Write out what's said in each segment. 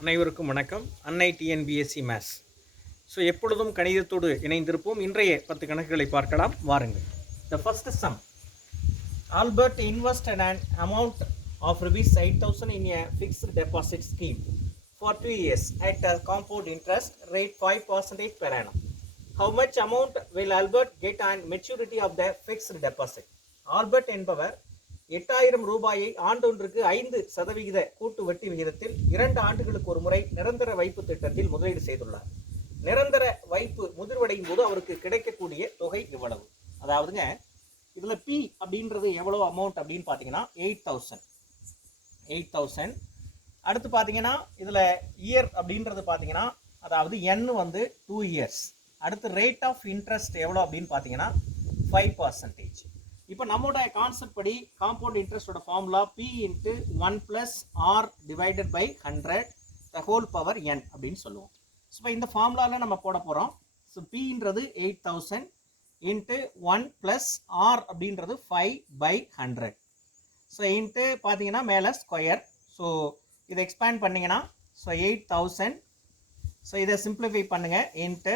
அனைவருக்கும் வணக்கம். அன்னை டிஎன்பிஎஸ்சி மேத்ஸ். ஸோ எப்பொழுதும் கணிதத்தோடு இணைந்திருப்போம். இன்றைய 10 கணக்குகளை பார்க்கலாம் வாருங்கள். The first sum. Albert invested an amount of rupees 8,000 in a fixed deposit scheme for 2 years at a compound interest rate 5% per annum. How much amount will Albert get on maturity of the fixed deposit? Albert என்பவர் 8000 ரூபாயை ஆண்டொன்றுக்கு 5% கூட்டு வட்டி விகிதத்தில் 2 ஆண்டுகளுக்கு ஒரு முறை நிரந்தர வைப்பு திட்டத்தில் முதலீடு செய்துள்ளார். நிரந்தர வைப்பு முதிர்வடையும் போது அவருக்கு கிடைக்கக்கூடிய தொகை எவ்வளவு? அதாவதுங்க இதுல பி அப்படின்றது எவ்வளவு அமௌண்ட் அப்படின்னு பாத்தீங்கன்னா 8,000. அடுத்து பாத்தீங்கன்னா இதுல இயர் அப்படின்றது பாத்தீங்கன்னா அதாவது n வந்து 2 இயர்ஸ். அடுத்து ரேட் ஆஃப் இன்ட்ரெஸ்ட் எவ்வளவு அப்படின்னு பாத்தீங்கன்னா 5%. இப்போ நம்மளோட கான்செப்ட் படி காம்பவுண்ட் இன்ட்ரெஸ்டோட formula P into 1 + R divided by 100 the whole power n அப்படின்னு சொல்லுவோம். ஸோ இப்போ இந்த ஃபார்முலாவில் நம்ம போட போகிறோம். ஸோ Pன்றது 8,000 இன்ட்டு 1 + R அப்படின்றது 5/100. ஸோ இன்ட்டு பார்த்தீங்கன்னா மேலே ஸ்கொயர். ஸோ இதை எக்ஸ்பேண்ட் பண்ணிங்கன்னா ஸோ 8,000. ஸோ இதை சிம்பிளிஃபை பண்ணுங்கள். Into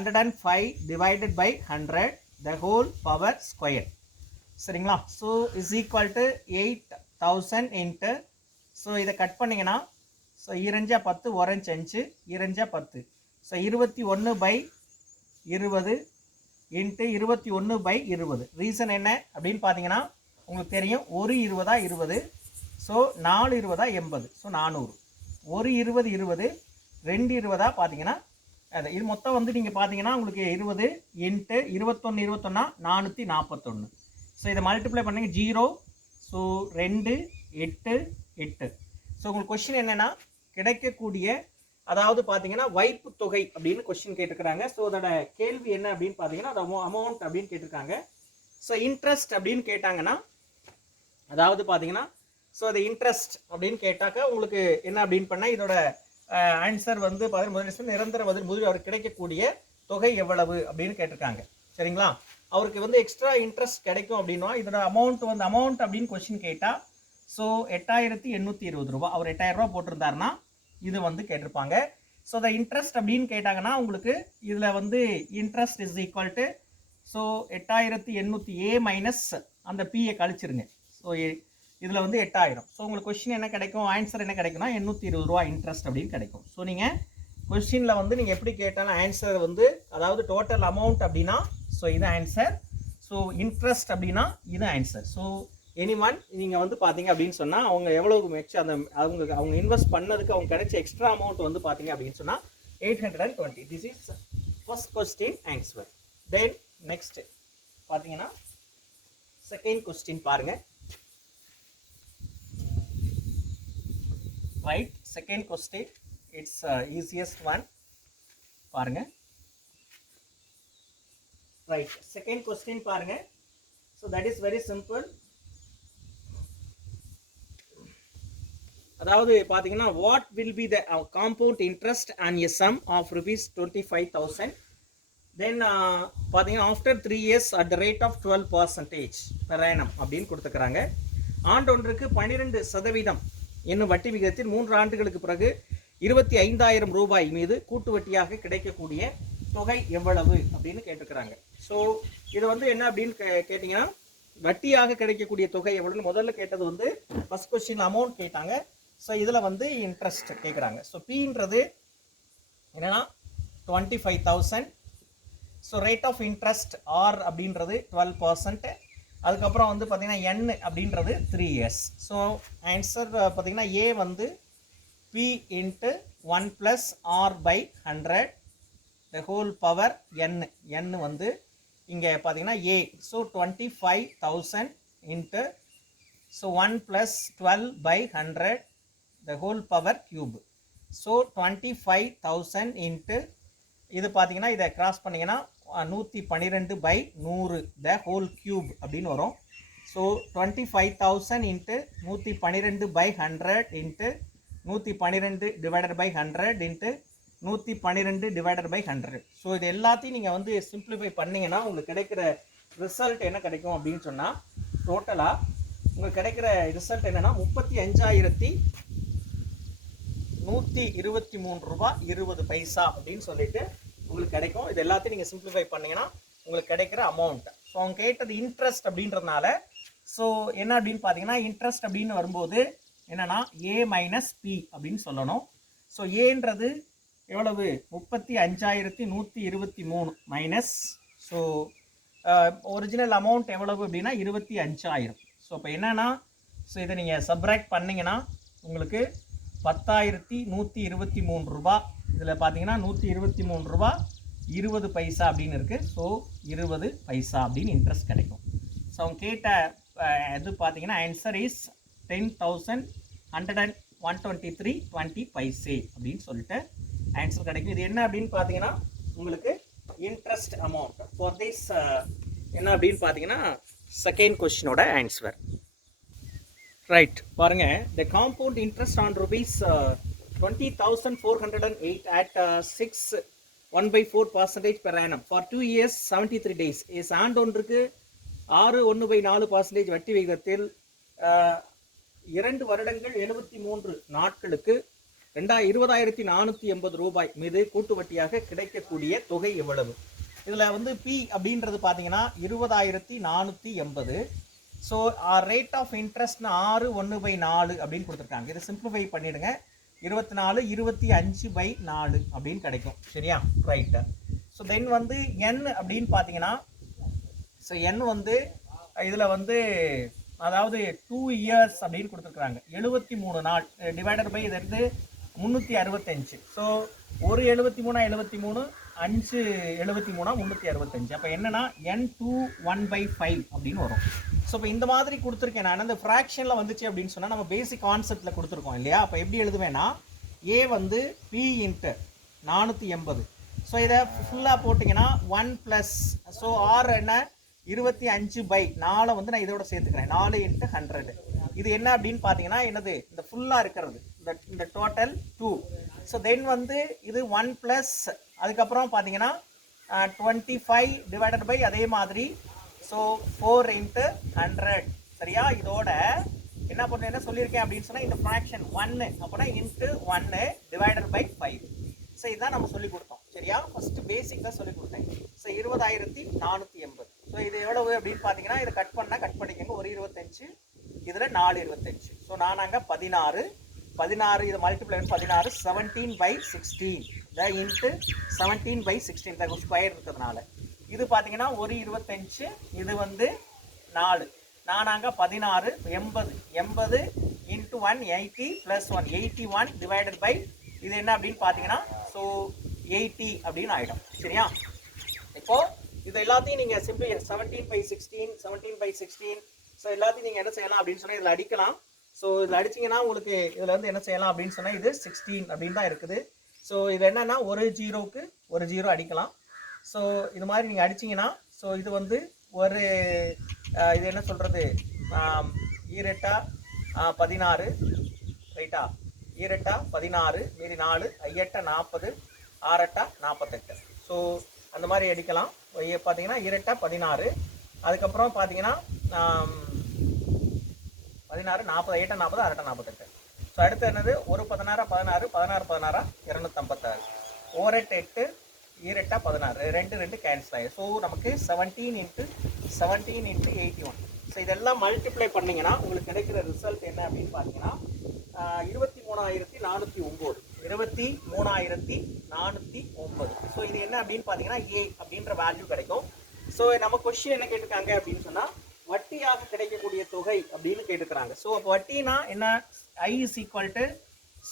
105 divided by 100 the whole power square. சரிங்களா? So is equal to 8,000 into so இதை கட் பண்ணிங்கன்னா ஸோ 2 10 1 5 2 10 ஸோ 21/20 இன்ட்டு 21/20. ரீசன் என்ன அப்படின்னு பார்த்தீங்கன்னா உங்களுக்கு தெரியும், ஒரு 20 20. ஸோ 4 20 80. ஸோ 400. ஒரு 20 20 2 20 பார்த்தீங்கன்னா இது மொத்தம் வந்து நீங்கள் பார்த்தீங்கன்னா உங்களுக்கு 20 இன்ட்டு 21 21 441. ஸோ இதை மல்டிப்ளை பண்ணுங்க 0. ஸோ 2 8 8. ஸோ உங்களுக்கு கொஸ்டின் என்னென்னா கிடைக்கக்கூடிய அதாவது பார்த்தீங்கன்னா வைப்பு தொகை அப்படின்னு கொஸ்டின் கேட்டிருக்கிறாங்க. ஸோ அதோட கேள்வி என்ன அப்படின்னு பார்த்தீங்கன்னா அது அமௌண்ட் அப்படின்னு கேட்டிருக்காங்க. ஸோ இன்ட்ரெஸ்ட் அப்படின்னு கேட்டாங்கன்னா அதாவது பார்த்தீங்கன்னா ஸோ அது இன்ட்ரெஸ்ட் அப்படின்னு கேட்டாக்கா உங்களுக்கு என்ன அப்படின்னு பண்ணால் இதோட ஆன்சர் வந்து முதலீடு நிரந்தர முதல் அவருக்கு கிடைக்கக்கூடிய தொகை எவ்வளவு அப்படின்னு கேட்டிருக்காங்க. சரிங்களா? அவருக்கு வந்து எக்ஸ்ட்ரா இன்ட்ரெஸ்ட் கிடைக்கும் அப்படின்னா இதோட அமௌண்ட் அப்படின்னு கொஸ்டின் கேட்டால் ஸோ 8,820 ரூபா. அவர் 8,000 ரூபா போட்டிருந்தாருன்னா இது வந்து கேட்டிருப்பாங்க. ஸோ த இன்ட்ரெஸ்ட் அப்படின்னு கேட்டாங்கன்னா உங்களுக்கு இதில் வந்து interest is equal to so 8,800 minus அந்த பியை கழிச்சிருங்க. ஸோ இதில் வந்து 8,000. ஸோ உங்களுக்கு கொஸ்டின் என்ன கிடைக்கும், ஆன்சர் என்ன கிடைக்கும்னா 820 ரூபா இன்ட்ரெஸ்ட் அப்படின்னு கிடைக்கும். ஸோ நீங்கள் கொஸ்டினில் வந்து நீங்கள் எப்படி கேட்டாலும் ஆன்சர் வந்து அதாவது டோட்டல் அமௌண்ட் அப்படின்னா ஸோ இது ஆன்சர். ஸோ இன்ட்ரெஸ்ட் அப்படின்னா இது ஆன்சர். ஸோ எனிஒன் நீங்கள் வந்து பார்த்தீங்க அப்படின்னு சொன்னால் அவங்க எவ்வளவு மேக்ஸ் அந்த அவங்க இன்வெஸ்ட் பண்ணதுக்கு அவங்க கிடைச்ச எக்ஸ்ட்ரா அமௌண்ட் வந்து பார்த்தீங்க அப்படின்னு சொன்னால் 820. This is first question answer. Then next பார்த்தீங்கன்னா செகண்ட் கொஸ்டின் பாருங்கள். Right, second question it's easiest one பாருங்க. ரைட், செகண்ட் கொஸ்டின் பாருங்க. So that is very simple. அதாவது பார்த்தீங்கன்னா what will be the compound interest on a sum of rupees 25,000 then பார்த்தீங்கன்னா after 3 years at the rate of 12% per annum அப்படின்னு கொடுத்துக்கிறாங்க. ஆண்டொன்றுக்கு 12% என்னும் வட்டி விகிதத்தில் 3 ஆண்டுகளுக்கு பிறகு 25,000 ரூபாய் மீது கூட்டு வட்டியாக கிடைக்கக்கூடிய தொகை எவ்வளவு அப்படின்னு கேட்டிருக்கிறாங்க. ஸோ இது வந்து என்ன அப்படின்னு கேட்டிங்கன்னா வட்டியாக கிடைக்கக்கூடிய தொகை எவ்வளவு முதல்ல கேட்டது வந்து ஃபர்ஸ்ட் கொஸ்டின் அமௌண்ட் கேட்டாங்க. ஸோ இதில் வந்து இன்ட்ரெஸ்ட் கேட்குறாங்க. ஸோ பின்றது என்னன்னா 25,000. So rate of interest r அப்படின்றது 12%. அதுக்கப்புறம் வந்து பார்த்தீங்கன்னா n அப்படின்றது 3 years. ஸோ ஆன்சர் பார்த்தீங்கன்னா ஏ வந்து P into 1 + R/100 the whole power n வந்து இங்கே பார்த்தீங்கன்னா A. So 25,000 into so 1 + 12/100 the whole power cube. So 25,000 into இது பார்த்தீங்கன்னா இதை கிராஸ் பண்ணிங்கன்னா 112/100 த ஹோல் கியூப் அப்படின்னு வரும். So 25,000 into 112/100 into 112 divided by 100 into 112 divided by 100. So இது எல்லாத்தையும் நீங்கள் வந்து சிம்பிளிஃபை பண்ணிங்கன்னா உங்களுக்கு கிடைக்கிற ரிசல்ட் என்ன கிடைக்கும் அப்படின்னு சொன்னால் டோட்டலாக உங்களுக்கு கிடைக்கிற ரிசல்ட் என்னென்னா 35,100 ரூ. 123.20 அப்படின்னு சொல்லிட்டு உங்களுக்கு கிடைக்கும். இது எல்லாத்தையும் நீங்கள் சிம்பிளிஃபை பண்ணீங்கன்னா உங்களுக்கு கிடைக்கிற அமௌண்ட். ஸோ அவங்க கேட்டது இன்ட்ரெஸ்ட் அப்படின்றதுனால ஸோ என்ன அப்படின்னு பார்த்தீங்கன்னா இன்ட்ரெஸ்ட் அப்படின்னு வரும்போது என்னன்னா ஏ மைனஸ் பி அப்படின்னு சொல்லணும். ஸோ ஏன்றது எவ்வளவு 35,123 மைனஸ் ஸோ ஒரிஜினல் அமௌண்ட் எவ்வளவு அப்படின்னா 25,000. ஸோ இப்போ என்னன்னா ஸோ இதை நீங்கள் சப்ராக்ட் பண்ணிங்கன்னா உங்களுக்கு 10,123 ரூபா. இதில் பார்த்தீங்கன்னா 123 ரூபா 20 பைசா அப்படின்னு இருக்குது. ஸோ 20 பைசா அப்படின்னு இன்ட்ரெஸ்ட் கிடைக்கும். ஸோ அவங்க கேட்ட இது பார்த்தீங்கன்னா ஆன்சர் இஸ் 10,123.20 பைசே அப்படின்னு சொல்லிட்டு ஆன்சர் கிடைக்கும். இது என்ன அப்படின்னு பார்த்தீங்கன்னா உங்களுக்கு இன்ட்ரெஸ்ட் அமௌண்ட் ஃபார் திஸ் என்ன அப்படின்னு பார்த்தீங்கன்னா செகண்ட் கொஸ்டினோட ஆன்சர். ரைட் பாருங்க, த compound interest on rupees 20,408 at 6.1/4% per annum for 2 years 73 days is ஆண்டு ஒன்றுக்கு 6.1/4% வட்டி விகிதத்தில் 2 வருடங்கள் 73 நாட்களுக்கு 20,480 ரூபாய் மீது கூட்டு வட்டியாக கிடைக்கக்கூடிய தொகை எவ்வளவு? இதில் வந்து பி அப்படின்றது பார்த்தீங்கன்னா 20,480. ஸோ ரேட் ஆஃப் இன்ட்ரெஸ்ட்னு 6.1/4 அப்படின்னு கொடுத்துருக்காங்க. இதை சிம்பிளிஃபை பண்ணிவிடுங்க. 24 25/4 அப்படின்னு கிடைக்கும். சரியா? ரைட்டு. ஸோ தென் வந்து என் அப்படின்னு பார்த்தீங்கன்னா ஸோ என் வந்து இதில் வந்து அதாவது 2 இயர்ஸ் அப்படின்னு கொடுத்துருக்குறாங்க. 73 நாள் டிவைடட் பை இது வந்து 365. ஸோ ஒரு 73 5 365. அப்போ என்னன்னா n2 1/5 அப்படின்னு வரும். ஸோ இப்போ இந்த மாதிரி கொடுத்துருக்கேன் நான். அந்த ஃப்ராக்ஷனில் வந்துச்சு அப்படின்னு சொன்னால் நம்ம பேசிக் கான்செப்டில் கொடுத்துருக்கோம் இல்லையா? அப்போ எப்படி எழுதுவேன்னா ஏ வந்து பி இன்ட்டு 480. ஸோ இதை ஃபுல்லாக போட்டிங்கன்னா 1 ப்ளஸ் ஸோ ஆர் என்ன 25/4 வந்து நான் இதோட சேர்த்துக்கிறேன். 4 × 100. இது என்ன அப்படின்னு பார்த்தீங்கன்னா என்னது இந்த ஃபுல்லாக இருக்கிறது இந்த டோட்டல் 2. ஸோ தென் வந்து இது 1 ப்ளஸ் அதுக்கப்புறம் பார்த்தீங்கன்னா 25 டிவைடட் பை அதே மாதிரி ஸோ 4 × 100. சரியா? இதோட என்ன பண்ணுறேன் என்ன சொல்லியிருக்கேன் அப்படின்னு சொன்னால் இந்த ஃப்ராக்ஷன் 1 அப்படின்னா இன்ட்டு 1 டிவைடட் பை 5. ஸோ இதுதான் நம்ம சொல்லி கொடுத்தோம். சரியா? ஃபஸ்ட்டு பேசிக் தான் சொல்லி கொடுத்தேன். ஸோ 20,480. ஸோ இது எவ்வளவு அப்படின்னு பார்த்தீங்கன்னா இதை கட் பண்ணிக்கோங்க. ஒரு 25 இதில் 4 25. ஸோ நானாங்க 16 இதை மல்டிப்ளை 16 17/16 இன்ட்டு 17/16 தான் ஸ்கொயர் இருக்கிறதுனால. இது பார்த்தீங்கன்னா ஒரு 25 இது வந்து 4 நானாங்க 16 80 இன்ட்டு 1 80 + 1 81 டிவைடட் பை இது என்ன அப்படின்னு பார்த்தீங்கன்னா ஸோ 80 அப்படின்னு ஆகிடும். சரியா? இப்போது இது எல்லாத்தையும் நீங்கள் சிம்பிளி 17/16 ஸோ எல்லாத்தையும் நீங்கள் என்ன செய்யலாம் அப்படின்னு சொன்னால் இதில் அடிக்கலாம். ஸோ இதில் அடிச்சிங்கன்னா உங்களுக்கு இதில் வந்து என்ன செய்யலாம் அப்படின்னு சொன்னால் இது 16 அப்படின்னு தான் இருக்குது. ஸோ இது என்னென்னா ஒரு ஜீரோவுக்கு ஒரு ஜீரோ அடிக்கலாம். ஸோ இது மாதிரி நீங்கள் அடிச்சிங்கன்னா ஸோ இது வந்து ஒரு இது என்ன சொல்கிறது ஈரெட்டா 16 ரைட்டா? ஈரெட்டா 16 மீதி 4 ஐயெட்டா 40 ஆறெட்டா 48. ஸோ அந்த மாதிரி அடிக்கலாம். பார்த்தீங்கன்னா ஈரெட்டா 16 அதுக்கப்புறம் பார்த்தீங்கன்னா 16 40 ஐயெட்டா 40 ஆறெட்டா 48. ஸோ அடுத்து என்னது ஒரு 16 16 256 ஓரெட்டு 8 ஈரெட்டா 16 2 கேன்சல் ஆகிடும். ஸோ நமக்கு 17 × 81. ஸோ இதெல்லாம் மல்டிப்ளை பண்ணிங்கன்னா உங்களுக்கு கிடைக்கிற ரிசல்ட் என்ன அப்படின்னு பார்த்தீங்கன்னா 23,409. 23,409. ஸோ இது என்ன அப்படின்னு பார்த்தீங்கன்னா ஏ அப்படின்ற வேல்யூ கிடைக்கும். ஸோ நம்ம கொஸ்டின் என்ன கேட்டிருக்காங்க அப்படின்னு சொன்னால் வட்டியாக கிடைக்கக்கூடிய தொகை அப்படின்னு கேட்டுக்கிறாங்க. ஸோ அப்போ வட்டினா என்ன ஐ இஸ் ஈக்குவல் டு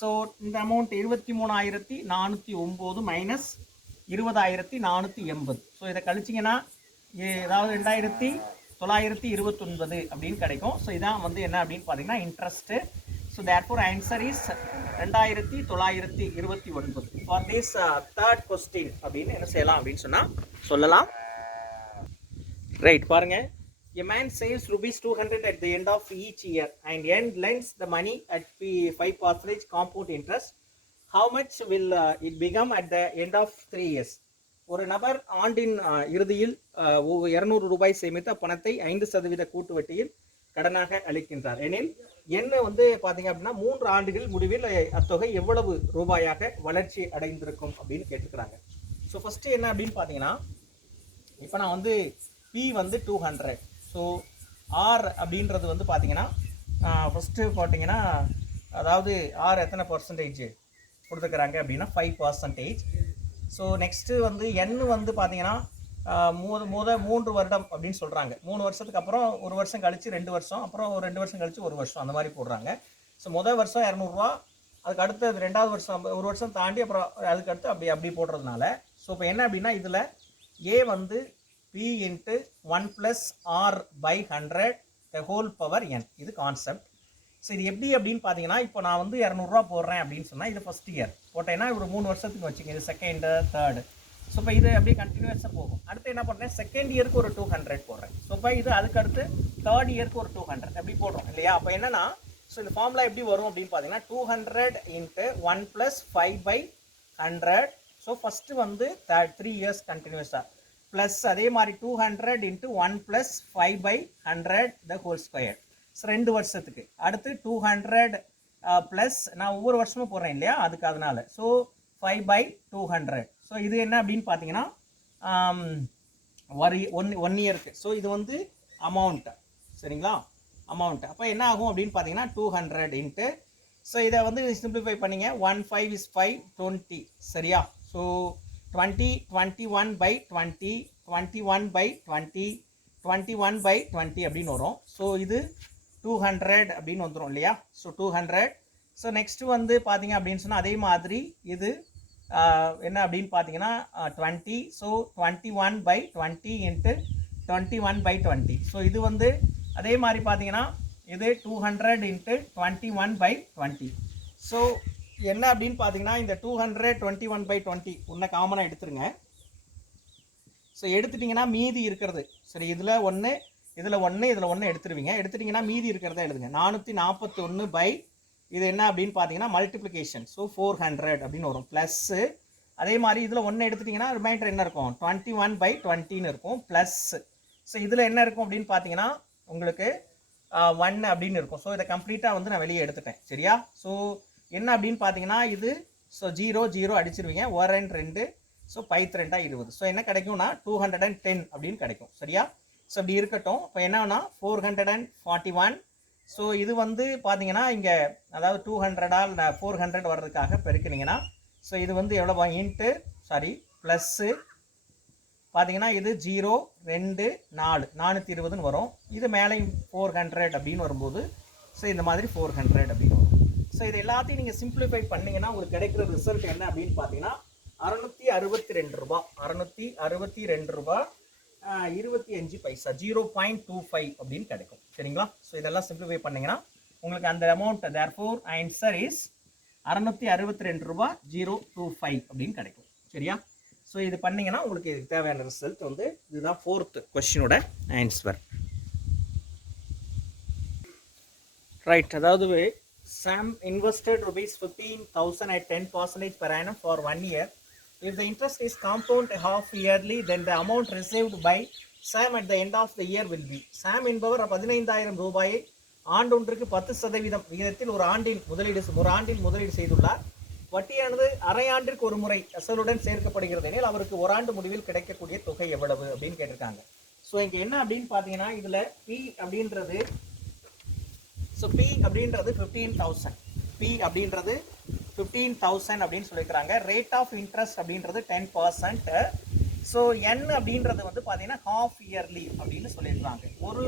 ஸோ இந்த அமௌண்ட் 23,409 மைனஸ் 20,480. ஸோ இதை கழிச்சிங்கன்னா ஏதாவது 2,929 அப்படின்னு கிடைக்கும். ஸோ இதான் வந்து என்ன அப்படின்னு பார்த்தீங்கன்னா interest. So therefore answer is 2,929 for this third question அப்படின்னு என்ன செய்யலாம் அப்படின்னு சொன்னால் சொல்லலாம். ரைட் பாருங்கள், a man saves ₹200 at the end of each year and lends the money at 5% compound interest. How much will it become at the end of 3 years? ஒரு நபர் ஆண்டின் இறுதியில் 200 ரூபாய் சேமித்த பணத்தை 5% கூட்டு வட்டியில் கடனாக அளிக்கின்றார் எனில் என்ன வந்து பார்த்தீங்க அப்படின்னா 3 ஆண்டுகள் முடிவில் அத்தொகை எவ்வளவு ரூபாயாக வளர்ச்சி அடைந்திருக்கும் அப்படின்னு கேட்டுக்கிறாங்க. ஸோ ஃபஸ்ட்டு என்ன அப்படின்னு பார்த்தீங்கன்னா, இப்போ நான் வந்து பி வந்து 200. ஸோ ஆர் அப்படின்றது வந்து பார்த்தீங்கன்னா ஃபஸ்ட்டு பார்த்தீங்கன்னா, அதாவது ஆர் எத்தனை பர்சன்டேஜ் கொடுத்துக்கிறாங்க அப்படின்னா 5%. ஸோ நெக்ஸ்ட்டு வந்து என் வந்து பார்த்தீங்கன்னா 3 வருடம் அப்படின்னு சொல்கிறாங்க. 3 வருஷத்துக்கு அப்புறம் 1 வருஷம் கழிச்சு 2 வருஷம், அப்புறம் 2 வருஷம் கழிச்சு 1 வருஷம், அந்த மாதிரி போடுறாங்க. ஸோ வருஷம் 200 ரூபா, அதுக்கு அடுத்தது 2வது வருஷம் 1 வருஷம் தாண்டி அப்புறம் அதுக்கு அடுத்து அப்படி போடுறதுனால, ஸோ இப்போ என்ன அப்படின்னா இதில் ஏ வந்து P into 1 + r/100 the whole power n, இது கான்செப்ட். ஸோ இது எப்படி அப்படின்னு பார்த்தீங்கன்னா, இப்போ நான் வந்து 200 போடுறேன் அப்படின்னு சொன்னால் இது ஃபஸ்ட் இயர் போட்டேன்னா ஒரு 3 வருஷத்துக்கு வச்சுங்க, இது செகண்டு தேர்டு. ஸோ இப்போ இது அப்படியே கண்டினியூஸாக போகும். அடுத்து என்ன பண்ணுறேன், செகண்ட் இயருக்கு ஒரு 200 போடுறேன். ஸோ இப்போ இது அதுக்கு அடுத்து தேர்ட் இயருக்கு ஒரு 200 எப்படி போடுறோம் இல்லையா? அப்போ என்னன்னா, ஸோ இந்த ஃபார்முலா எப்படி வரும் அப்படின்னு பார்த்தீங்கன்னா 200 × 1 + 5/100. ஸோ ஃபஸ்ட்டு வந்து 3 இயர்ஸ் கண்டினியூஸாக, ப்ளஸ் அதே மாதிரி 200 × 1 + 5/100 த ஹோல் ஸ்கொயர். ஸோ 2 வருஷத்துக்கு. அடுத்து 200 ப்ளஸ் நான் ஒவ்வொரு வருஷமும் போடுறேன் இல்லையா, அதுக்கு அதனால். ஸோ 5/200. ஸோ இது என்ன அப்படின்னு பார்த்தீங்கன்னா ஒன் இயருக்கு. ஸோ இது வந்து அமௌண்ட்டு, சரிங்களா? அமௌண்ட் அப்போ என்ன ஆகும் அப்படின்னு பார்த்தீங்கன்னா 200 இன்ட்டு, ஸோ இதை வந்து சிம்பிளிஃபை பண்ணிங்க. 1 5 is 5 20, சரியா? ஸோ 20 21/20 21/20 21/20 அப்படின்னு வரும். ஸோ இது 200 அப்படின்னு வந்துடும் இல்லையா? ஸோ 200. ஸோ நெக்ஸ்ட்டு வந்து பார்த்தீங்க அப்படின்னு சொன்னால் அதே மாதிரி இது என்ன அப்படின்னு பார்த்தீங்கன்னா 20. So 21/20 into 21/20. ஸோ இது வந்து அதே மாதிரி பார்த்தீங்கன்னா இது 200 × 21/20. ஸோ என்ன அப்படின்னு பார்த்தீங்கன்னா இந்த 200 21/20 ஒன்றை காமனாக எடுத்துருங்க. ஸோ எடுத்துட்டிங்கன்னா மீதி இருக்கிறது, சரி, இதில் 1 இதில் 1 இதில் 1 எடுத்துருவீங்க. எடுத்துட்டிங்கன்னா மீதி இருக்கிறத எழுதுங்க. 441 இது என்ன அப்படின்னு பார்த்தீங்கன்னா மல்டிப்ளிகேஷன். ஸோ 400 அப்படின்னு வரும். ப்ளஸ்ஸு அதே மாதிரி இதில் 1 எடுத்துட்டிங்கன்னா ரிமைண்டர் என்ன இருக்கும், 21/20 இருக்கும். ப்ளஸ்ஸு ஸோ இதில் என்ன இருக்கும் அப்படின்னு பார்த்தீங்கன்னா உங்களுக்கு 1 அப்படின்னு இருக்கும். ஸோ இதை கம்ப்ளீட்டாக வந்து நான் வெளியே எடுத்துட்டேன், சரியா? ஸோ என்ன அப்படின்னு பார்த்தீங்கன்னா இது ஸோ 0 0 அடிச்சிருவீங்க. 1 2 ஸோ 5 2 20. ஸோ என்ன கிடைக்கும்னா 210 அப்படின்னு கிடைக்கும், சரியா? ஸோ அப்படி இருக்கட்டும். இப்போ என்னன்னா 441. ஸோ இது வந்து பார்த்தீங்கன்னா இங்கே அதாவது 200ஆல் 400 வர்றதுக்காக பெருக்கினீங்கன்னா ஸோ இது வந்து எவ்வளோ இன்ட்டு ப்ளஸ்ஸு பார்த்தீங்கன்னா இது 0 2 4 420 வரும். இது மேலே 400 அப்படின்னு வரும்போது ஸோ இந்த மாதிரி 400 அப்படின்னு வரும். ஸோ இது எல்லாத்தையும் நீங்கள் சிம்பிளிஃபை பண்ணிங்கன்னா உங்களுக்கு கிடைக்கிற ரிசல்ட் என்ன அப்படின்னு பார்த்தீங்கன்னா 662 ரூபா 662 ரூபா 25 பைசா 0.25 அப்படின்னு கிடைக்கும், சரிங்களா? ஸோ இதெல்லாம் சிம்பிளிஃபை பண்ணிங்கன்னா உங்களுக்கு அந்த அமௌண்ட், தேர்ஃபோர் ஆன்சர் இஸ் 662 ரூபா 025 அப்படின்னு கிடைக்கும், சரியா? ஸோ இது பண்ணிங்கன்னா உங்களுக்கு இதுக்கு தேவையான ரிசல்ட் வந்து இதுதான் 4th கொஸ்டினோட ஆன்சர். ரைட், அதாவது சாம் invested ₹15,000 at 10% per annum for 1 year. If the interest is compound half yearly, then the amount received by Sam at the end of the year will be. Sam என்பவர் 15,000 ரூபாயை ஆண்டொன்றுக்கு 10% விகிதத்தில் ஒரு ஆண்டின் முதலீடு செய்துள்ளார். வட்டியானது அரை ஆண்டிற்கு ஒரு முறை அசலுடன் சேர்க்கப்படுகிறது எனில் அவருக்கு ஒரு ஆண்டு முடிவில் கிடைக்கக்கூடிய தொகை எவ்வளவு அப்படின்னு கேட்டிருக்காங்க. ஸோ இங்கே என்ன அப்படின்னு பார்த்தீங்கன்னா இதில் பி அப்படின்றது 15,000. பி அப்படின்றது 15,000 அப்படின்னு சொல்லியிருக்கிறாங்க. ரேட் ஆஃப் இன்ட்ரெஸ்ட் அப்படின்றது 10%. ஸோ என் அப்படின்றது வந்து பார்த்தீங்கன்னா ஹாஃப் இயர்லி அப்படின்னு சொல்லியிருக்காங்க. ஒரு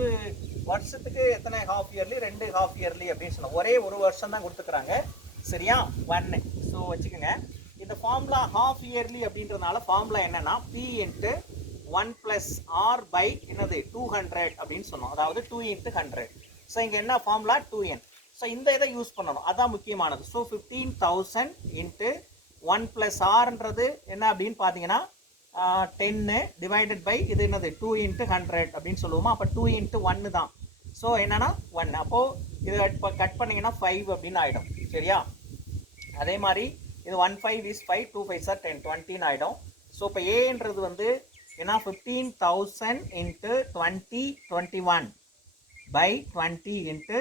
வருஷத்துக்கு எத்தனை ஹாஃப் இயர்லி, 2 ஹாஃப் இயர்லி அப்படின்னு சொன்னால் ஒரே ஒரு வருஷம் தான் கொடுத்துக்கிறாங்க, சரியா? 1. ஸோ வச்சுக்கோங்க. இந்த ஃபார்முலா ஹாஃப் இயர்லி அப்படின்றதுனால ஃபார்முலா என்னன்னா பி இன்ட்டு 1 + r/ என்னது 200 அப்படின்னு சொன்னோம், அதாவது 2 × 100. ஸோ இங்கே என்ன ஃபார்முலா 2n. ஸோ இந்த இதை யூஸ் பண்ணணும், அதான் முக்கியமானது. ஸோ 15,000 × 1 + rன்றது என்ன அப்படின்னு பார்த்தீங்கன்னா 10 டிவைடட் பை இது என்னது 2 × 100 அப்படின்னு சொல்லுவோமா? அப்போ 2 × 1 தான். ஸோ என்னன்னா 1. அப்போது இது இப்போ கட் பண்ணிங்கன்னா 5 அப்படின்னு ஆகிடும், சரியா? அதே மாதிரி இது 1 5 is 5 2 5 are 10 20 ஆகிடும். ஸோ இப்போ ஏன்றது வந்து ஏன்னா 15,000 × 20 21 by 20 ×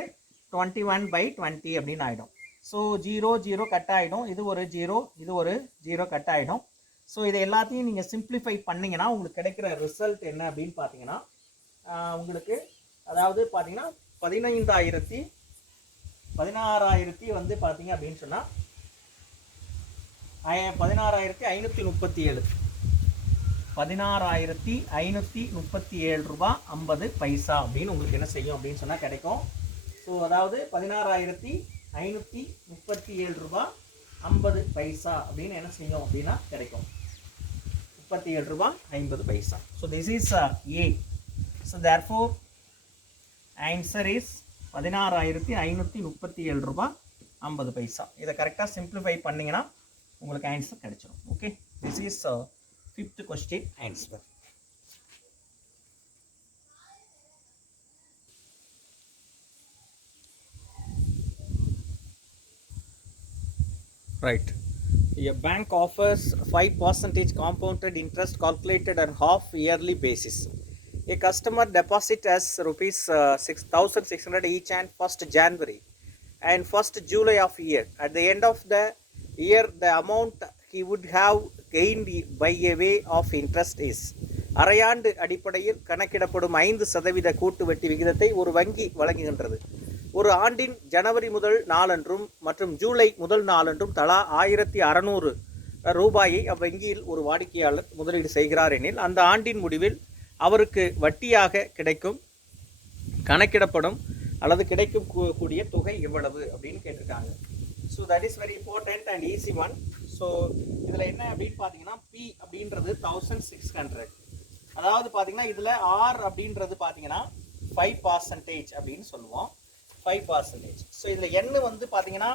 21/20 அப்படின்னு ஆகிடும். ஸோ 0 0 கட் ஆகிடும், இது ஒரு 0 இது ஒரு 0 கட் ஆகிடும். ஸோ இதை எல்லாத்தையும் நீங்கள் சிம்பிளிஃபை பண்ணிங்கன்னா உங்களுக்கு கிடைக்கிற ரிசல்ட் என்ன அப்படின்னு பார்த்தீங்கன்னா உங்களுக்கு அதாவது பார்த்தீங்கன்னா 16,000 வந்து பார்த்தீங்க அப்படின்னு சொன்னால் 16,537 16,537 ரூபா 50 பைசா அப்படின்னு உங்களுக்கு என்ன செய்யும் அப்படின்னு சொன்னால் கிடைக்கும். ஸோ அதாவது 16,537 ரூபா 50 பைசா அப்படின்னு என்ன செய்யும் அப்படின்னா கிடைக்கும் 37 ரூபா 50 paisa. So this is A. So therefore answer is 16,537 ரூபா 50 பைசா. இதை கரெக்டாக சிம்பிளிஃபை பண்ணிங்கன்னா உங்களுக்கு ஆன்சர் கிடைச்சிடும். Okay, this is 5th question answer. Right. A bank offers 5% compounded interest calculated on half yearly basis. A customer deposit as rupees 6,600 each and 1st January and 1st July of year. At the end of the year, the amount he would have gained by a way of interest is. அரையாண்டு அடிப்படையில் கணக்கிடப்படும் 5% கூட்டு வட்டி விகிதத்தை ஒரு வங்கி வழங்குகின்றது. ஒரு ஆண்டின் ஜனவரி முதல் நாளன்றும் மற்றும் ஜூலை முதல் நாளன்றும் தலா 1,600 ரூபாயை அவ்வங்கியில் ஒரு வாடிக்கையாளர் முதலீடு செய்கிறார் எனில் அந்த ஆண்டின் முடிவில் அவருக்கு வட்டியாக கிடைக்கும் கணக்கிடப்படும் அல்லது கிடைக்கும் கூடிய தொகை எவ்வளவு அப்படின்னு கேட்டிருக்காங்க. So that is very important and easy one. So இதில் என்ன அப்படின்னு பார்த்தீங்கன்னா பி அப்படின்றது 1,600. அதாவது பார்த்தீங்கன்னா இதில் ஆர் அப்படின்றது பார்த்தீங்கன்னா 5% அப்படின்னு சொல்லுவோம், 5%. ஸோ இதில் எண்ணு வந்து பார்த்தீங்கன்னா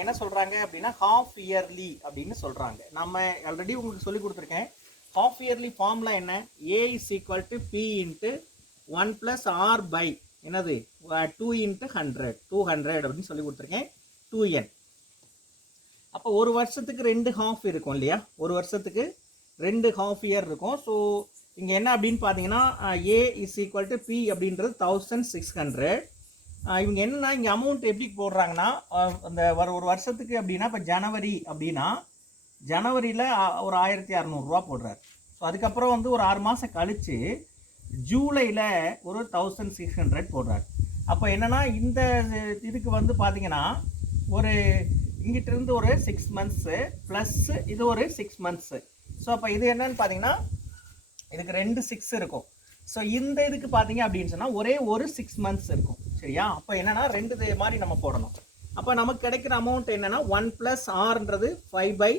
என்ன சொல்கிறாங்க அப்படின்னா ஹாஃப் இயர்லி அப்படின்னு சொல்கிறாங்க. நம்ம ஆல்ரெடி உங்களுக்கு சொல்லி கொடுத்துருக்கேன். ஹாஃப் இயர்லி ஃபார்ம்லாம் என்ன? A is equal to P into 1 plus R by என்னது 2 into 100 200 அப்படின்னு சொல்லி கொடுத்துருக்கேன் 2n. அப்போ ஒரு வருஷத்துக்கு 2 ஹாஃப் இருக்கும் இல்லையா, ஒரு வருஷத்துக்கு 2 ஹாஃப் இயர் இருக்கும். ஸோ இங்கே என்ன அப்படின்னு பார்த்தீங்கன்னா A is equal to P அப்படின்றது 1,600. இவங்க என்னன்னா இங்கே அமௌண்ட் எப்படி போடுறாங்கன்னா அந்த ஒரு வருஷத்துக்கு அப்படின்னா இப்போ ஜனவரி அப்படின்னா ஜனவரியில் ஒரு 1,600 ரூபா போடுறாரு. ஸோ அதுக்கப்புறம் வந்து ஒரு 6 மாதம் கழித்து ஜூலையில் ஒரு 1,600 போடுறாரு. அப்போ என்னென்னா இந்த இதுக்கு வந்து பார்த்தீங்கன்னா ஒரு இங்கிட்டிருந்து ஒரு 6 மந்த்ஸு ப்ளஸ் இது ஒரு 6 மந்த்ஸு. ஸோ அப்போ இது என்னன்னு பார்த்தீங்கன்னா இதுக்கு 2 6 இருக்கும். ஸோ இந்த இதுக்கு பார்த்தீங்க அப்படின்னு சொன்னால் ஒரே ஒரு 6 மந்த்ஸ் இருக்கும். சரியா? அப்போ என்னென்னா 2 மாதிரி நம்ம போடணும். அப்போ நமக்கு கிடைக்கிற அமௌண்ட் என்னென்னா 1 + R-ன்றது 5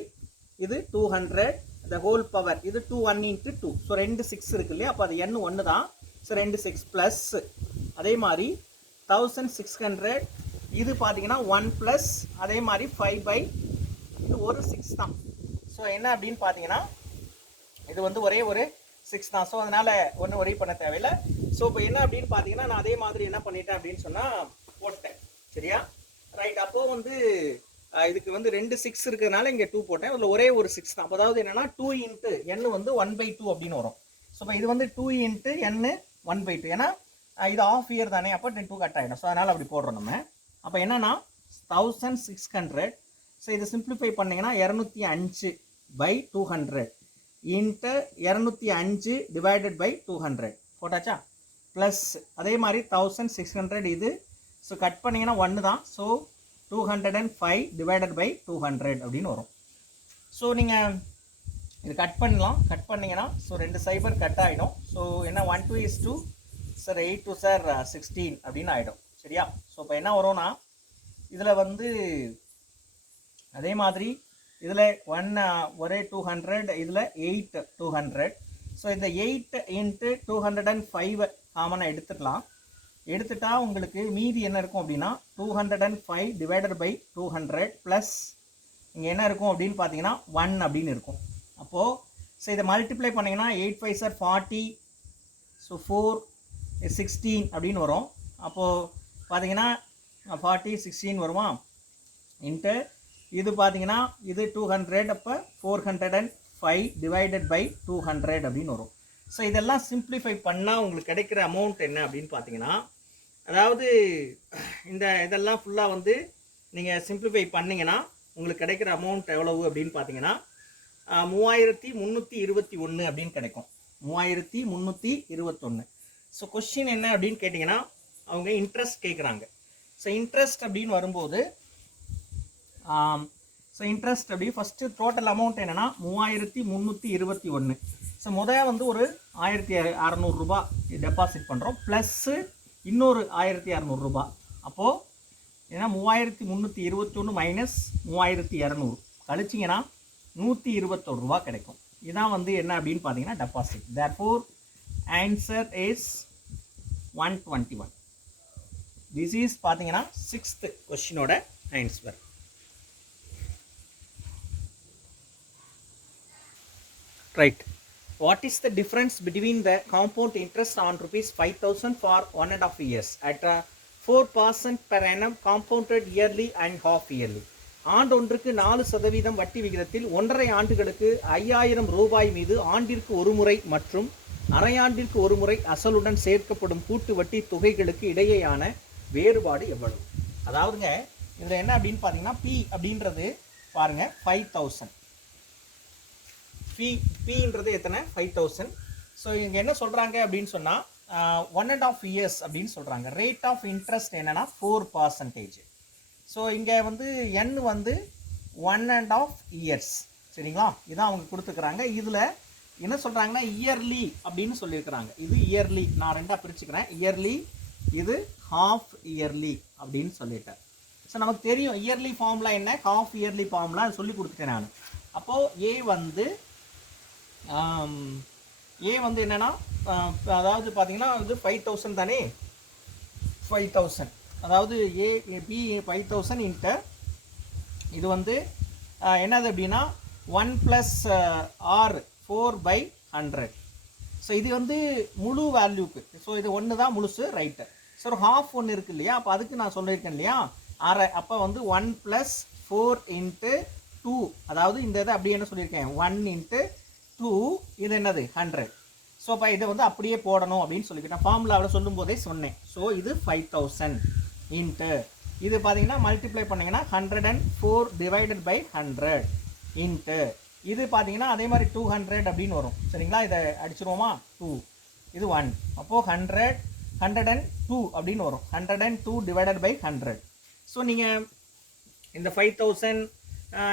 இது 200 the whole power இது 2 1 into 2. ஸோ 2 6 இருக்கு இல்லையா, அப்போ அது n 1 தான். ஸோ 2 6 ப்ளஸ் அதே மாதிரி 1,600 இது பார்த்தீங்கன்னா 1 ப்ளஸ் அதே மாதிரி 5 இது ஒரு 6 தான். ஸோ என்ன அப்படின்னு பார்த்தீங்கன்னா இது வந்து ஒரே ஒரு 6 தான். ஸோ அதனால் ஒன்றும் ஒரே பண்ண தேவையில்லை. ஸோ இப்போ என்ன அப்படின்னு பார்த்தீங்கன்னா நான் அதே மாதிரி என்ன பண்ணிட்டேன் அப்படின்னு சொன்னால் போட்டேன். சரியா? ரைட். அப்போது வந்து இதுக்கு வந்து 2 6 இருக்கிறதுனால இங்கே 2 போட்டேன். அதில் ஒரே ஒரு 6 தான். அப்போ அதாவது என்னென்னா 2 into n வந்து 1/2 அப்படின்னு வரும். ஸோ இப்போ இது வந்து 2 into n 1/2. ஏன்னா இது ஆஃப் இயர் தானே, அப்போ 2 கட் ஆகிடும். ஸோ அதனால் அப்படி போடுறோம் நம்ம. அப்போ என்னென்னா 1,600. ஸோ இதை சிம்பிளிஃபை பண்ணிங்கன்னா 205/200 இன்ட்டு 205 டிவைடட் பை 200 போட்டாச்சா? ப்ளஸ் அதே மாதிரி 1,600 இது. ஸோ கட் பண்ணிங்கன்னா 1 தான். ஸோ 205 டிவைடட் பை 200 அப்படின்னு வரும். ஸோ நீங்கள் இது கட் பண்ணலாம். கட் பண்ணிங்கன்னா ஸோ 2 சைபர் கட் ஆகிடும். ஸோ என்ன 1 2 is 2 சார் 8 2 சார் 16 அப்படின்னு ஆகிடும். சரியா? ஸோ இப்போ என்ன வரும்னா இதில் வந்து அதே மாதிரி இதில் 1 ஒரே 200 இதில் 8 200. ஸோ இந்த 8 into 205 காமனாக எடுத்துக்கலாம். எடுத்துட்டா உங்களுக்கு மீதி என்ன இருக்கும் அப்படின்னா 205 டிவைடட் பை 200 ப்ளஸ் இங்கே என்ன இருக்கும் அப்படின்னு பார்த்தீங்கன்னா 1 அப்படின்னு இருக்கும். அப்போது ஸோ இதை மல்டிப்ளை பண்ணிங்கன்னா 8 5 சார் 40. ஸோ 4 16 அப்படின்னு வரும். அப்போது பார்த்தீங்கன்னா 40 16 வருமா இன்ட்டு இது பார்த்தீங்கன்னா இது 200. அப்போ 405 டிவைடட் பை 200 அப்படின்னு வரும். ஸோ இதெல்லாம் சிம்பிளிஃபை பண்ணால் உங்களுக்கு கிடைக்கிற அமௌண்ட் என்ன அப்படின்னு பார்த்தீங்கன்னா அதாவது இதெல்லாம் ஃபுல்லாக வந்து நீங்கள் சிம்பிளிஃபை பண்ணிங்கன்னா உங்களுக்கு கிடைக்கிற அமௌண்ட் எவ்வளவு அப்படின்னு பார்த்தீங்கன்னா 3321 அப்படின்னு கிடைக்கும். 3321. ஸோ கொஸ்டின் என்ன அப்படின்னு கேட்டிங்கன்னா அவங்க இன்ட்ரெஸ்ட் கேட்குறாங்க. ஸோ இன்ட்ரெஸ்ட் அப்படின்னு வரும்போது இன்ட்ரெஸ்ட் அப்படி ஃபஸ்ட்டு டோட்டல் அமௌண்ட் என்னென்னா 3321. ஸோ வந்து ஒரு 1600 ரூபா டெபாசிட் பண்ணுறோம், ப்ளஸ்ஸு இன்னொரு 1600 ரூபா. அப்போது ஏன்னா 3321 மைனஸ் 3200 கழிச்சிங்கன்னா 121 ரூபா கிடைக்கும். இதான் வந்து என்ன அப்படின்னு பார்த்தீங்கன்னா deposit. Therefore answer is 121. This is பார்த்தீங்கன்னா 6th கொஸ்டினோட answer. Right. What is the difference between the compound interest on rupees 5,000 for 1.5 years at 4% per annum compounded yearly and half yearly? ஆண்டொன்றுக்கு 4% வட்டி விகிதத்தில் 1.5 ஆண்டுகளுக்கு 5000 ரூபாய் மீது ஆண்டிற்கு ஒரு முறை மற்றும் அரையாண்டிற்கு ஒரு முறை அசலுடன் சேர்க்கப்படும் கூட்டு வட்டி தொகைகளுக்கு இடையேயான வேறுபாடு எவ்வளவு? அதாவதுங்க இதில் என்ன அப்படின்னு பார்த்தீங்கன்னா பி அப்படின்றது பாருங்கள் 5000, பீன்றது எத்தனை 5000. ஸோ இங்கே என்ன சொல்கிறாங்க அப்படின்னு சொன்னால் 1.5 years அப்படின்னு சொல்கிறாங்க. ரேட் ஆஃப் இன்ட்ரெஸ்ட் என்னென்னா 4%. ஸோ இங்கே வந்து என் வந்து 1.5 years. சரிங்களா, இதான் அவங்க கொடுத்துக்கிறாங்க. இதில் என்ன சொல்கிறாங்கன்னா இயர்லி அப்படின்னு சொல்லியிருக்கிறாங்க. இது இயர்லி, நான் ரெண்டாக பிரிச்சுக்கிறேன். இயர்லி, இது ஹாஃப் இயர்லி அப்படின்னு சொல்லிட்டேன். ஸோ நமக்கு தெரியும் இயர்லி ஃபார்முலா என்ன, ஹாஃப் இயர்லி ஃபார்முலா சொல்லி கொடுத்துட்டேன் நான். அப்போது ஏ வந்து என்னென்னா அதாவது பார்த்தீங்கன்னா இது 5000 தானே, 5000. அதாவது பி 5000 இன்ட்டு இது வந்து என்னது அப்படின்னா 1 + R 4/100. ஸோ இது வந்து முழு வேல்யூக்கு. ஸோ இது ஒன்று தான் முழுசு, ரைட்டு. ஸோ ஒரு ஹாஃப் ஒன்று இருக்குது இல்லையா, அப்போ அதுக்கு நான் சொல்லியிருக்கேன் இல்லையா அரை. அப்போ வந்து 1 + 4 × 2, அதாவது இந்த இதை அப்படியே என்ன சொல்லியிருக்கேன் 1 × 2, இது என்னது 100. ஸோ அப்போ இதை வந்து அப்படியே போடணும் அப்படின்னு சொல்லிக்கிட்டேன், ஃபார்முலாவில் சொல்லும் போதே சொன்னேன். ஸோ இது 5000 இன்ட்டு இது பார்த்தீங்கன்னா மல்டிப்ளை பண்ணிங்கன்னா 104 / 100 இன்ட்டு இது பார்த்தீங்கன்னா அதே மாதிரி 200 அப்படின்னு வரும். சரிங்களா, இதை அடிச்சிருவோமா 2, இது 1, அப்போது 102 அப்படின்னு வரும். 102 / 100. ஸோ நீங்கள் இந்த 5000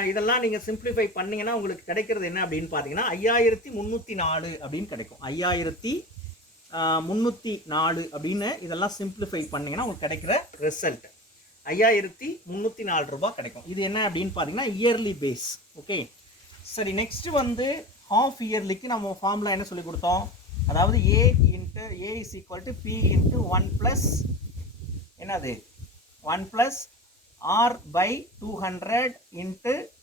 இதெல்லாம் நீங்கள் சிம்பிளிஃபை பண்ணிங்கன்னா உங்களுக்கு கிடைக்கிறது என்ன அப்படின்னு பார்த்தீங்கன்னா 5304 அப்படின்னு கிடைக்கும். 5304 அப்படின்னு இதெல்லாம் சிம்பிளிஃபை பண்ணிங்கன்னா உங்களுக்கு கிடைக்கிற ரிசல்ட் 5304 ரூபா கிடைக்கும். இது என்ன அப்படின்னு பார்த்தீங்கன்னா இயர்லி பேஸ். ஓகே, சரி. நெக்ஸ்ட்டு வந்து ஹாஃப் இயர்லிக்கு நம்ம ஃபார்முலா என்ன சொல்லி கொடுத்தோம், அதாவது A = P × 1 + என்னது 1 + R/200 ×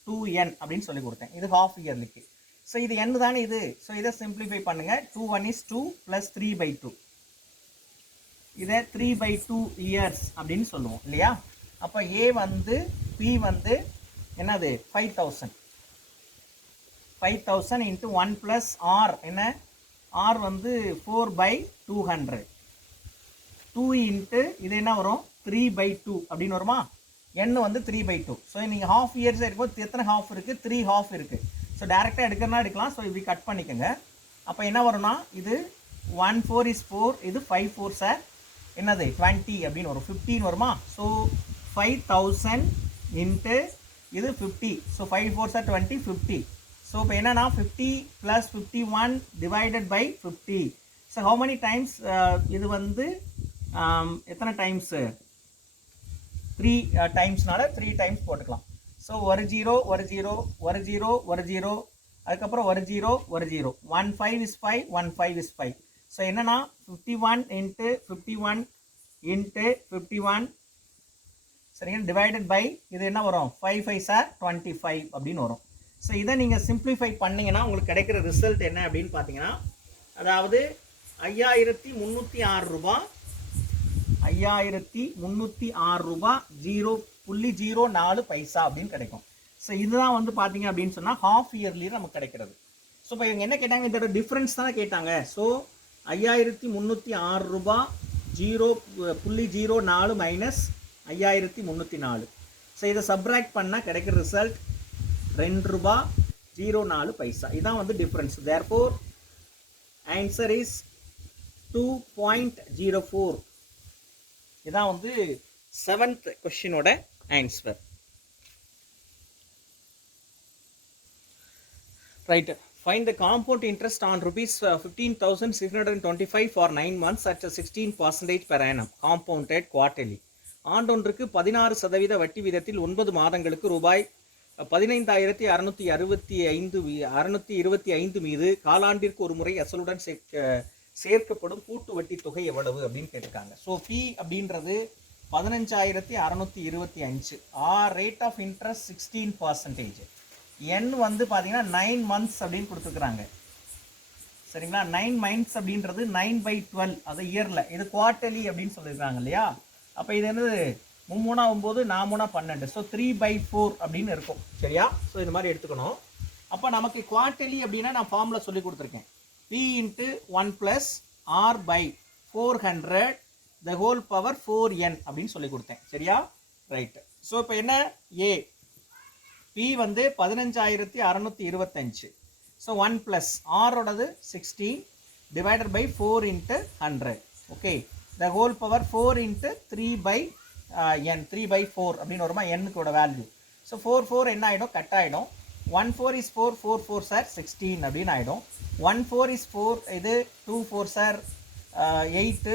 2n அப்படின்னு சொல்லி கொடுத்தேன். இது ஹாஃப் இயர்லிக்கு. ஸோ இது n தானே இது. ஸோ இதை சிம்பிளிஃபை பண்ணுங்கள். 2 = 1 = 2 + 3/2. இதை 3/2 இயர்ஸ் அப்படின்னு சொல்லுவோம் இல்லையா. அப்போ ஏ வந்து பி வந்து என்னது 5000 × 1 + R என்ன, R வந்து 4/200. 2 × இது என்ன வரும் 3/2 அப்படின்னு வருமா. n வந்து 3/2. ஸோ நீங்கள் ஹாஃப் இயர்ஸ் இருக்கும்போது எத்தனை ஹாஃப் இருக்குது, 3 ஹாஃப் இருக்குது. ஸோ டேரெக்டாக எடுக்கிறனா எடுக்கலாம். ஸோ இப்படி கட் பண்ணிக்கோங்க. அப்போ என்ன வரும்னா இது 1 4 is 4, இது 5 4s என்னது 20 அப்படின்னு வரும். 15 வருமா. ஸோ 5000 இன்ட்டு இது 50. So 5 4s 20, 50. ஸோ இப்போ என்னன்னா 50 + 51 / 50. ஸோ ஹவு மெனி டைம்ஸ், இது வந்து எத்தனை டைம்ஸு 3 டைம்ஸ்னால 3 டைம்ஸ் போட்டுக்கலாம். ஸோ ஒரு 0 ஒரு 0 ஒரு 0 ஒரு 0 அதுக்கப்புறம் ஒரு 0 ஒரு 0. 1 5 is 5, 1 5 is 5. ஸோ என்னன்னா 51 × 51 × 51 சரிங்க / இது என்ன வரும் 5 5s 25 அப்படின்னு வரும். ஸோ இதை நீங்கள் சிம்பிளிஃபை பண்ணிங்கன்னா உங்களுக்கு கிடைக்கிற ரிசல்ட் என்ன அப்படின்னு பார்த்தீங்கன்னா அதாவது 5306 ரூபா 5306 ரூபா 0.04 பைசா அப்படின்னு கிடைக்கும். ஸோ இதுதான் வந்து பார்த்தீங்க அப்படின்னு சொன்னால் ஹாஃப் இயர்லியில் நமக்கு கிடைக்கிறது. ஸோ இப்போ இவங்க என்ன கேட்டாங்க, இதோட டிஃப்ரென்ஸ் தானே கேட்டாங்க. ஸோ 5306 ரூபா 0.04 மைனஸ் 5304. ஸோ இதை சப்ராக்ட் பண்ணால் கிடைக்கிற ரிசல்ட் ₹2.04. இதான் வந்து டிஃப்ரென்ஸ். Therefore answer is 2.04. இதான் வந்து 7th கொஸ்டினோட answer. Right. Find the compound interest on rupees 15,625 for 9 months at 16% per annum compounded quarterly. ஆண்டொன்றுக்கு 16% வட்டி வீதத்தில் 9 மாதங்களுக்கு ரூபாய் 15,625 மீது காலாண்டிற்கு ஒரு முறை அசலுடன் சேர்க்கப்படும் கூட்டு வட்டி தொகை எவ்வளவு அப்படின்னு கேட்டிருக்காங்க. ஸோ பி அப்படின்றது 15,625. Rate of interest 16%. என் வந்து பார்த்தீங்கன்னா 9 months அப்படின்னு கொடுத்துருக்குறாங்க. சரிங்களா? 9 months அப்படின்றது 9/12, அது இயரில். இது குவார்ட்டர்லி அப்படின்னு சொல்லியிருக்காங்க இல்லையா? அப்போ இது என்னது 3 9 4 12. ஸோ 3/4 அப்படின்னு இருக்கும். சரியா? ஸோ இது மாதிரி எடுத்துக்கணும். அப்போ நமக்கு குவார்ட்டர்லி அப்படின்னா நான் ஃபார்முலா சொல்லி கொடுத்துருக்கேன். P × 1 + R/400 the whole power 4n அப்படின்னு சொல்லி கொடுத்தேன். சரியா? ரைட்டு. ஸோ இப்போ என்ன ஏ P வந்து 15,625. So 1 + ஆரோடது 16 divided by 4 × 100. Okay. the whole power 4 × 3/n 3/4 அப்படின்னு வருமா n-க்கோட வேல்யூ. ஸோ 4 4 என்ன ஆகிடும்? கட் ஆகிடும். 1 4 is 4 4 4 சார் 16 அப்படின்னு ஆகிடும். 1 4 is 4, இது 2 4 சார் 8,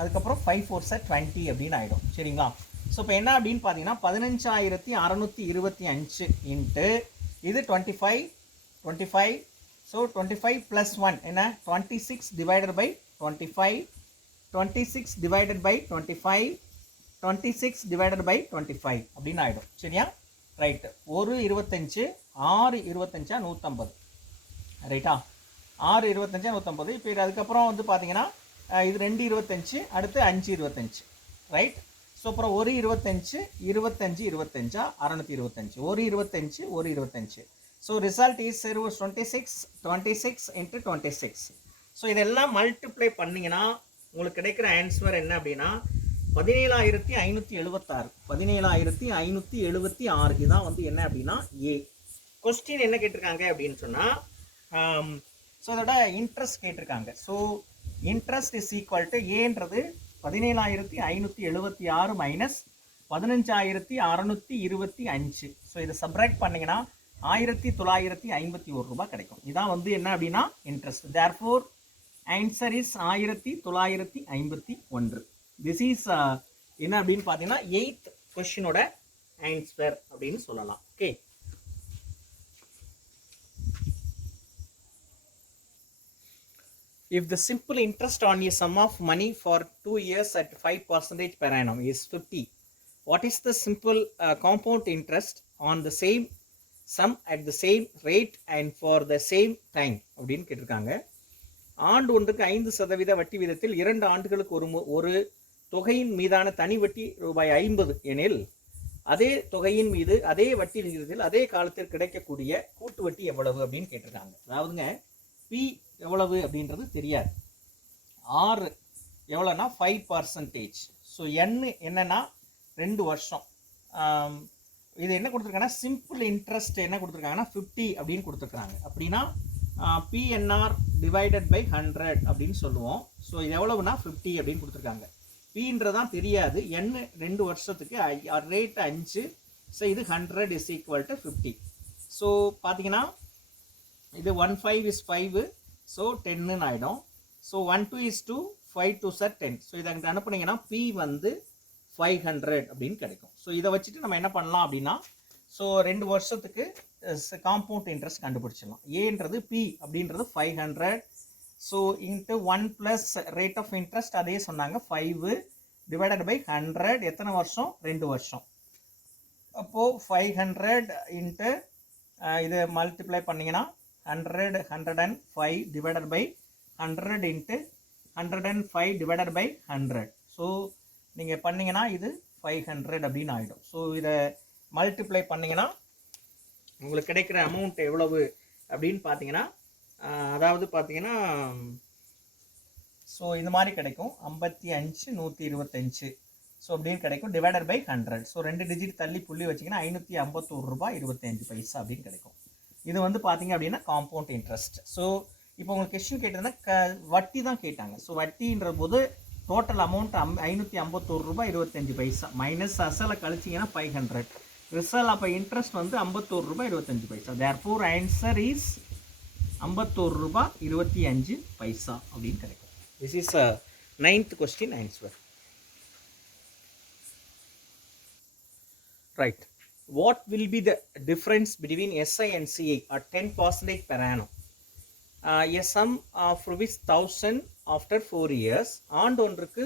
அதுக்கப்புறம் 5 4 சார் 20 அப்படின்னு ஆகிடும். சரிங்களா? ஸோ இப்போ என்ன அப்படின்னு பார்த்தீங்கன்னா 15,625 இன்ட்டு இது 25. ஸோ 25 + 1 என்ன 26 divided by 25. 26 divided by 25. 26 divided by 25 அப்படின்னு ஆகிடும். சரியா? ரைட்டு. 1 25 6 25 150. ரைட்டா? 6 25 150. இப்போ அதுக்கப்புறம் வந்து பார்த்தீங்கன்னா இது 2 25, அடுத்து 5 25. ரைட். ஸோ அப்புறம் 1 25 25 25 625. 1 25 1 25. So result is 26 26 × 26. ஸோ இதெல்லாம் மல்டிப்ளை பண்ணிங்கன்னா உங்களுக்கு கிடைக்கிற ஆன்சர் என்ன அப்படின்னா 17,576. 17,576. இதுதான் வந்து என்ன அப்படின்னா ஏ. கொஸ்டின் என்ன கேட்டிருக்காங்க அப்படின்னு சொன்னால் ஸோ அதோட இன்ட்ரெஸ்ட் கேட்டிருக்காங்க. So interest is equal to ஏன்றது 17,576 மைனஸ் 15,625. ஸோ இதை சப்ராக்ட் பண்ணிங்கன்னா 1,951 ரூபாய் கிடைக்கும். இதான் வந்து என்ன அப்படின்னா interest. Therefore answer is 1,951. This is என்ன அப்படின்னு பார்த்தீங்கன்னா 8th கொஸ்டினோட ஆன்சர் அப்படின்னு சொல்லலாம். Okay. If the simple interest on a sum of money for 2 years at 5% per annum is 50, what is the simple compound interest on the same sum at the same rate and for the same time அப்படின்னு கேட்டிருக்காங்க. ஆண்டு ஒன்றுக்கு 5% வட்டி வீதத்தில் 2 ஆண்டுகளுக்கு ஒரு தொகையின் மீதான தனி வட்டி ரூபாய் 50 எனில் அதே தொகையின் மீது அதே வட்டி விகிதத்தில் அதே காலத்தில் கிடைக்கக்கூடிய கூட்டு வட்டி எவ்வளவு அப்படின்னு கேட்டிருக்காங்க. அதாவதுங்க பி எவ்வளவு அப்படின்றது தெரியாது. ஆர் எவ்வளோனா 5%. ஸோ என்னன்னா 2 வருஷம். இது என்ன கொடுத்துருக்காங்கன்னா சிம்பிள் இன்ட்ரெஸ்ட் என்ன கொடுத்துருக்காங்கன்னா 50 அப்படின்னு கொடுத்துருக்காங்க. அப்படின்னா பிஎன்ஆர் டிவைடட் பை 100 அப்படின்னு சொல்லுவோம். ஸோ இது எவ்வளவுனா 50 அப்படின்னு கொடுத்துருக்காங்க. பின்றதான் தெரியாது. என் 2 வருஷத்துக்கு ரேட் 5. ஸோ இது 100 இஸ் ஈக்குவல் டு 50. ஸோ பார்த்தீங்கன்னா இது 1 5 is 5. ஸோ 10ன்னு ஆகிடும். So 1 2 is 2, 5 2 sir 10. ஸோ இதை அங்கே அனுப்புனீங்கன்னா பி வந்து 500 அப்படின்னு கிடைக்கும். ஸோ இதை வச்சுட்டு நம்ம என்ன பண்ணலாம் அப்படின்னா ஸோ 2 வருஷத்துக்கு காம்பவுண்ட் இன்ட்ரெஸ்ட் கண்டுபிடிச்சிடலாம். ஏன்றது பி அப்படின்றது 500. So into 1 + rate of interest அதே சொன்னாங்க 5 டிவைடட் பை 100. எத்தனை வருஷம்? 2 வருஷம். அப்போது 500 இன்ட்டு இதை மல்டிப்ளை பண்ணிங்கன்னா 100 105 divided by 100 into 105 divided by 100. So நீங்கள் பண்ணிங்கன்னா இது 500 அப்படின்னு ஆகிடும். ஸோ இதை மல்டிப்ளை பண்ணிங்கன்னா உங்களுக்கு கிடைக்கிற அமௌண்ட் எவ்வளவு அப்படின்னு பார்த்தீங்கன்னா அதாவது பார்த்தீங்கன்னா ஸோ இந்த மாதிரி கிடைக்கும் 55 125 ஸோ அப்படின்னு கிடைக்கும் டிவைடட் பை 100. ஸோ 2 டிஜிட் தள்ளி புள்ளி வச்சிங்கன்னா 551 ரூபாய் 25 பைசா அப்படின்னு கிடைக்கும். இது வந்து பார்த்தீங்க அப்படின்னா காம்பவுண்ட் இன்ட்ரெஸ்ட். ஸோ இப்போ உங்களுக்கு கொஸ்டின் கேட்டதுன்னா வட்டி தான் கேட்டாங்க. ஸோ வட்டின்ற போது டோட்டல் அமௌண்ட் 551 ரூபாய் 25 பைசா மைனஸ் அசலை கழிச்சிங்கன்னா 500. ரிசல்ட் அப்போ இன்ட்ரெஸ்ட் வந்து 51 ரூபாய் 25 பைசா. தேர்ஃபோர் ஆன்சர் இஸ் 51 ரூபாய் 25 பைசா அப்படின்னு கிடைக்கும். This is a 9th question answer. Right. What will be the difference between SI and CI at 10% per annum? A sum of rupees 1000 after 4 years. ஆண்டு ஒன்றுக்கு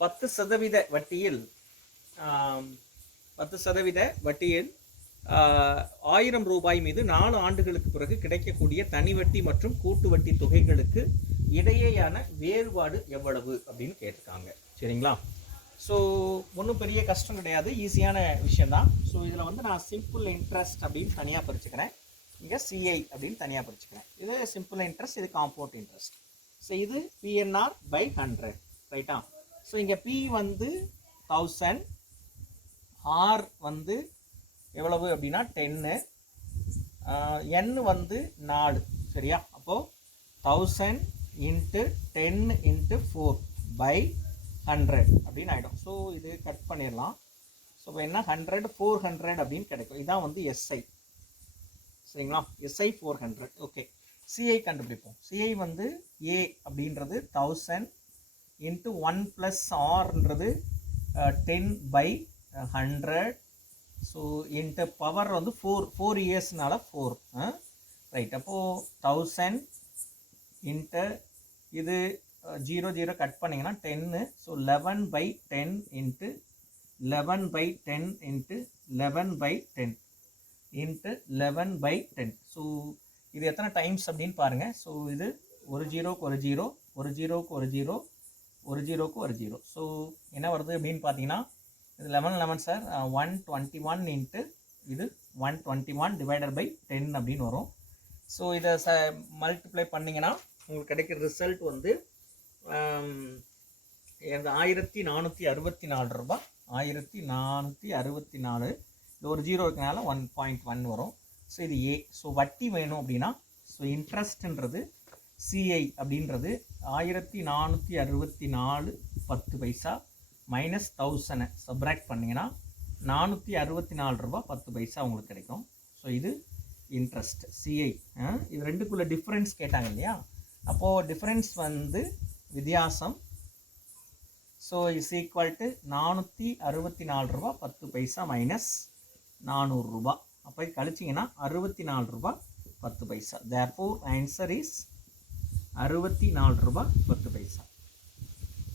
10% வட்டியில் 10% வட்டியில் 1000 ரூபாய் மீது 4 ஆண்டுகளுக்கு பிறகு கிடைக்கக்கூடிய தனி வட்டி மற்றும் கூட்டு வட்டி தொகைகளுக்கு இடையேயான வேறுபாடு எவ்வளவு அப்படின்னு கேட்டிருக்காங்க. சரிங்களா? ஸோ ஒன்றும் பெரிய கஷ்டம் கிடையாது, ஈஸியான விஷயந்தான். ஸோ இதில் வந்து நான் சிம்பிள் இன்ட்ரெஸ்ட் அப்படின்னு தனியாக பிரிச்சுக்கிறேன், இங்கே சிஐ அப்படின்னு தனியாக பிரிச்சுக்கிறேன். இது சிம்பிள் இன்ட்ரெஸ்ட், இது காம்பவுண்ட் இன்ட்ரெஸ்ட். ஸோ இது பிஎன்ஆர் பை 100, ரைட்டா? ஸோ இங்கே பி வந்து 1000, ஆர் வந்து எவ்வளவு அப்படின்னா 10, என் வந்து 4, சரியா? அப்போது 1000 இன்ட்டு 10 இன்ட்டு 4 பை 100 அப்படின்னு ஆகிடும். ஸோ இது கட் பண்ணிடலாம். ஸோ இப்போ என்ன 100 400 அப்படின்னு கிடைக்கும். இதுதான் வந்து எஸ்ஐ, சரிங்களா? எஸ்ஐ 400. ஓகே, சிஐ கண்டுபிடிப்போம். சிஐ வந்து ஏ அப்படின்றது 1000 இன்ட்டு 1 ப்ளஸ் ஆர்ன்றது 10 பை 100. ஸோ இன்ட்டு பவர் வந்து 4 இயர்ஸ்னால 4, ரைட்? அப்போது 1000 இன்ட்டு இது 0 0 கட் பண்ணிங்கன்னா 10. So 11 by 10 into 11 by 10 into 11 by 10 into 11 by 10. So இது எத்தனை டைம்ஸ் அப்படின்னு பாருங்கள். ஸோ இது ஒரு ஜீரோக்கு ஒரு ஜீரோ, ஒரு ஜீரோக்கு ஒரு ஜீரோ, ஒரு ஜீரோக்கு ஒரு ஜீரோ. ஸோ என்ன வருது அப்படின்னு பார்த்தீங்கன்னா இது 11 சார் 121 இன்ட்டு இது 121 டிவைடட் பை 10 அப்படின்னு வரும். ஸோ இதை மல்டிப்ளை பண்ணிங்கன்னா உங்களுக்கு கிடைக்கிற ரிசல்ட் வந்து 1464 ரூபாய் 1464. இது ஒரு ஜீரோ இருக்கனால 1.1 வரும். ஸோ இது ஏ. ஸோ வட்டி வேணும் அப்படின்னா ஸோ இன்ட்ரெஸ்ட்ன்றது சிஐ அப்படின்றது 1464 10 பைசா மைனஸ் 1000 சப்ராக்ட் பண்ணிங்கன்னா 464 ரூபாய் 10 பைசா உங்களுக்கு கிடைக்கும். ஸோ இது இன்ட்ரெஸ்ட் சிஐ. இது ரெண்டுக்குள்ளே டிஃப்ரென்ஸ் கேட்டாங்க இல்லையா? அப்போது டிஃப்ரென்ஸ் வந்து வித்தியாசம். ஸோ இஸ் ஈக்குவல் டு 464 ரூபா 10 பைசா மைனஸ் 400 ரூபா. அப்போ கழிச்சிங்கன்னா 64 ரூபா 10 பைசா. தேர்ஃபோர் ஆன்சர் இஸ் 64 ரூபா 10 பைசா.